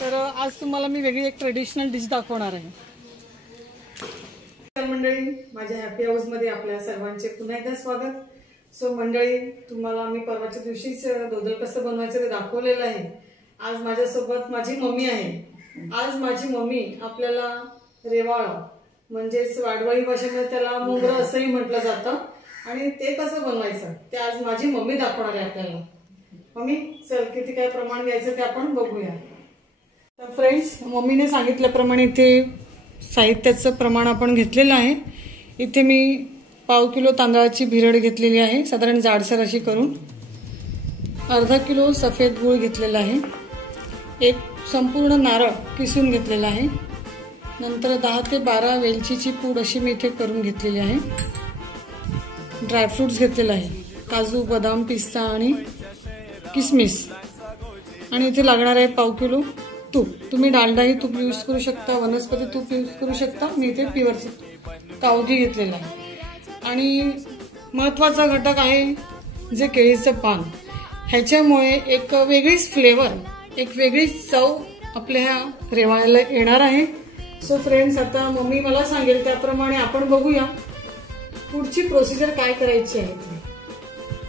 तर आज तुम्हाला मी वेगळी एक ट्रेडिशनल डिश दाखवणार आहे। तर मंडळी, माझ्या हॅपी हाऊस मध्ये आपल्या सर्वांचे पुन्हा एकदा स्वागत। सो मंडळी, तुम्हाला मी परवाच्या दिवशीच दोदल कसं बनवायचं ते दाखवलेलं आहे। आज माझ्यासोबत माझी मम्मी आहे। आज माझी मम्मी आपल्याला रेवाळ म्हणजेच वाडवळी भाषेमध्ये त्याला मुंगरं असंही म्हटलं जातं आणि ते कसं बनवायचं ते आज माझी मम्मी दाखवणार आहे आपल्याला। मम्मी चल, किती काय प्रमाण घ्यायचं ते आपण बघूया। तर फ्रेंड्स, मम्मीने सांगितल्याप्रमाणे इथे साहित्याचं प्रमाण आपण घेतलेलं आहे। इथे मी पाव किलो तांदळाची भिरड घेतलेली आहे, साधारण जाडसर अशी करून। अर्धा किलो सफेद गूळ घेतलेला आहे। एक संपूर्ण नारळ किसून घेतलेला आहे। नंतर 10 ते 12 वेलचीची पूड अशी मी इथे करून घेतलेली आहे। ड्रायफ्रुट्स घेतलेला आहे, काजू, बदाम, पिस्ता आणि किसमिस। आणि इथे लागणार आहे पाव किलो तूप। तुम्ही डालडाही तूप यूज करू शकता, वनस्पती तूप यूज करू शकता। मी इथे प्युअर काऊ घी घेतलेला आहे। आणि महत्त्वाचा घटक आहे जे केळीचं पान। ह्याच्यामुळे एक वेगळीच फ्लेवर, एक वेगळीच चव आपल्या ह्या रेवाळ्याला येणार आहे। सो फ्रेंड्स, आता मम्मी मला सांगेल त्याप्रमाणे आपण बघूया पुढची प्रोसिजर काय करायची आहे।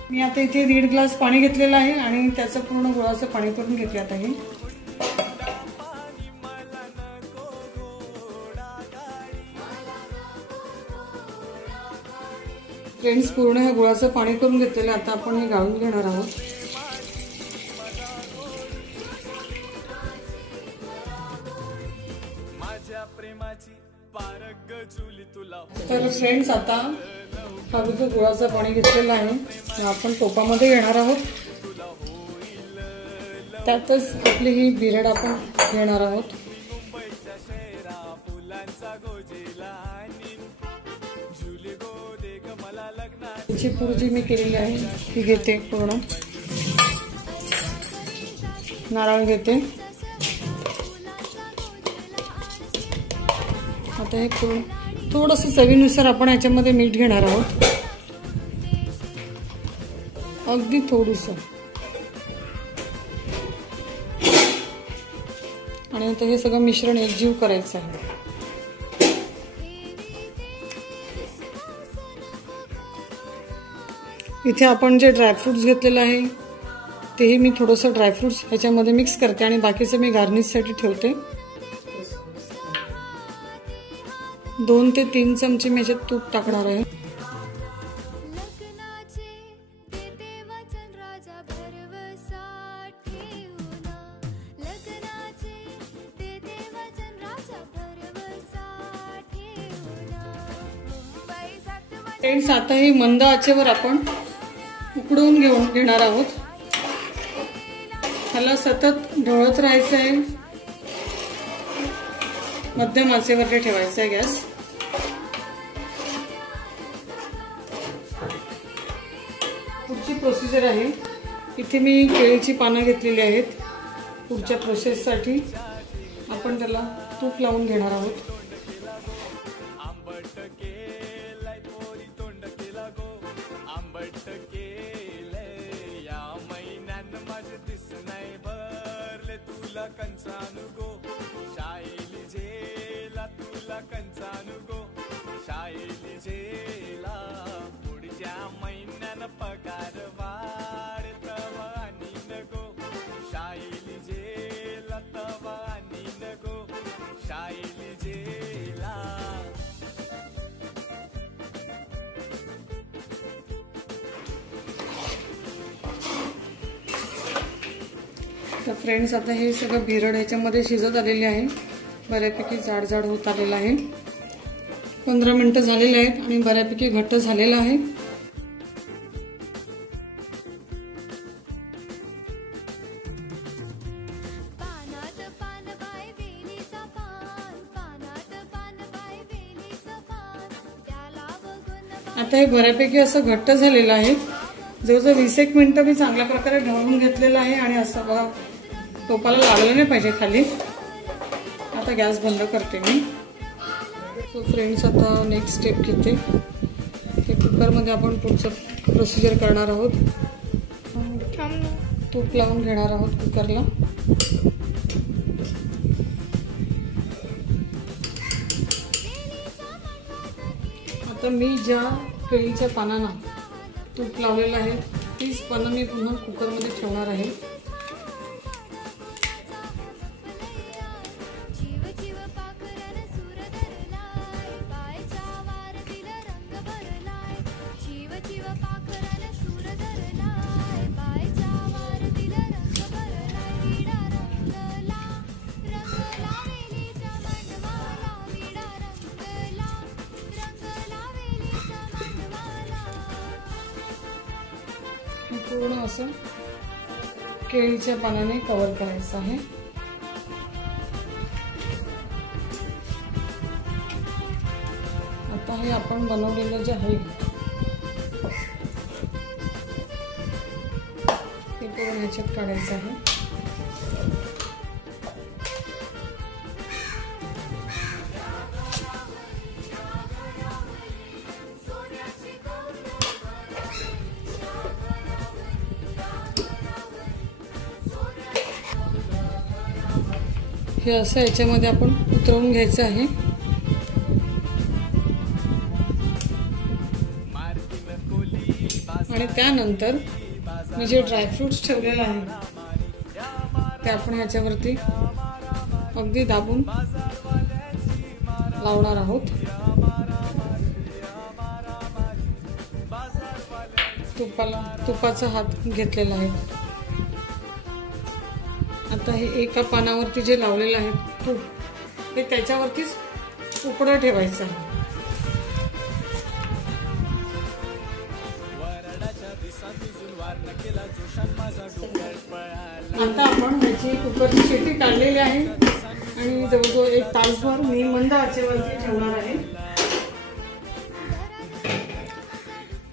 मी आता इथे 1.5 ग्लास पाणी घेतलेलं आहे आणि त्याचं पूर्ण गुळाचं पाणी करून घेतलं आता हे। फ्रेंड्स, पूर्ण हे गुळाचं पाणी करून घेतलेलं आता आपण हे गाळून घेणार आहोत। तर फ्रेंड्स, आता हा जो गुळाचं पाणी घेतलेलं आहे आपण टोपामध्ये घेणार आहोत। त्यातच आपली ही भिरड आपण घेणार आहोत। त्याची पूड जी मी केलेली आहे ती घेते पूर्ण। नारळ घेते। आता हे पूर्ण थोडंसं चवीनुसार आपण याच्यामध्ये मीठ घेणार आहोत, अगदी थोडंसं। आणि आता हे सगळं मिश्रण एकजीव करायचं आहे। इथे आपण जे ड्रायफ्रुट्स घेतलेलं आहे तेही मी थोडंसं ड्रायफ्रुट्स ह्याच्यामध्ये मिक्स करते आणि बाकीचं मी गार्निशसाठी ठेवते। 2 ते 3 चमचे मी याच्यात तूप टाकणार आहे। फ्रेंड्स, आता हे मंद आचेवर आपण उकडवून घेणार आहोत। ह्याला सतत ढवळत राहायचं आहे, मध्यम आचेवर ठेवायचा आहे गॅस। पुढची प्रोसिजर आहे, इथे मी केळीची पानं घेतलेली आहेत। पुढच्या प्रोसेससाठी आपण त्याला तूप लावून घेणार आहोत। तर फ्रेंड्स, आता हे सगळं भिरड ह्याच्यामध्ये शिजत आलेले आहे, बऱ्यापैकी जाड जाड होत आलेलं आहे। 15 मिनिटं झालेले आहेत आणि बऱ्यापैकी घट्ट झालेलं आहे। आता हे बऱ्यापैकी असं घट्ट झालेलं आहे। जवळजवळ 20 मिनिटं मी चांगल्या प्रकारे ढवळून घेतलेलं आहे आणि असं बघा टोपाला लागलं नाही पाहिजे खाली। आता गॅस बंद करते मी। सो फ्रेंड्स, आता नेक्स्ट स्टेप घेते, ते कुकरमध्ये आपण पुढचं प्रोसिजर करणार आहोत। तूप लावून घेणार आहोत कुकरला। आता मी ज्या केळीच्या पानांना तूप लावलेलं आहे तीच पानं मी पुन्हा कुकरमध्ये ठेवणार आहे. पूर्ण असं केळीच्या पानाने कव्हर करायचं आहे. आता हे आपण बनवलेलं जे आहे ते पूर्ण ह्याच्यात काढायचं आहे. हे असं याच्यामध्ये आपण उतरवून घ्यायचं आहे. आणि त्यानंतर मी जे ड्रायफ्रूट्स ठेवलेलं आहे ते आपण ह्याच्यावरती अगदी दाबून लावणार आहोत. तुपाचा हात घेतलेला आहे. आता हे एका पानावरती जे लावलेलं आहे तूप ते त्याच्यावरतीच उकडं ठेवायचं आहे. आता आपण ह्याची कुकरची शिट्टी काढलेली आहे आणि जवळजवळ 1 तासभर मी मंद आचेवरती ठेवणार आहे.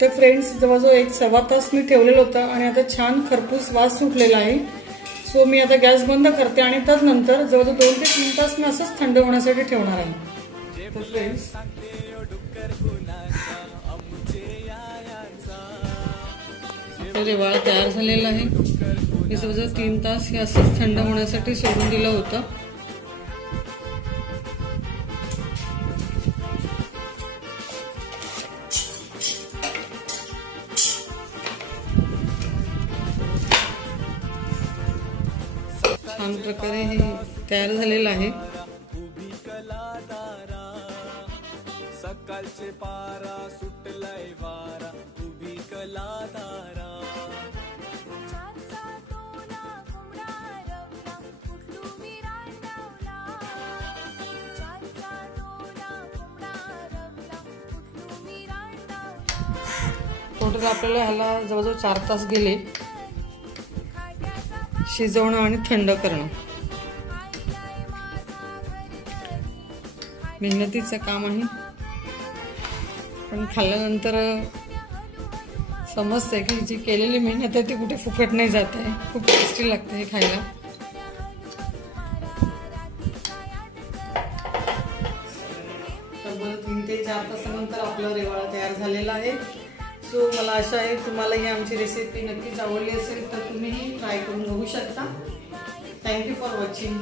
तर फ्रेंड्स, जवळजवळ 1-1.25 तास मी ठेवलेलं होतं आणि आता छान खरपूस वास सुटलेला आहे. सो मी आता गॅस बंद करते आणि त्यानंतर जवळजवळ 2 ते 3 तास मी असंच थंड होण्यासाठी ठेवणार आहे. तर फ्रेंड्स, रेवाळा तयार झालेला आहे. मी जवळजवळ 3 तास हे असंच थंड होण्यासाठी सोडून दिलं होतं. छान प्रकारे हे तयार झालेलं आहे. सकाळचे पारा सुटलाय वारा उभी कलादारा. टोटल आपल्याला ह्याला जवळजवळ 4 तास गेले शिजवणं आणि थंड करणं. मेहनतीचं काम आहे, पण खाल्ल्यानंतर समजतंय की जी केलेली मेहनत आहे ती कुठे फुकट नाही जात आहे. खूप टेस्टी लागते हे खायला. तब्बल 3 ते 4 तासानंतर आपला रेवाळा तयार झालेला आहे. सो मला आशा आहे तुम्हाला ही आमची रेसिपी नक्कीच आवडली असेल तर तुम्हीही ट्राय करून बघू शकता. Thank you for watching.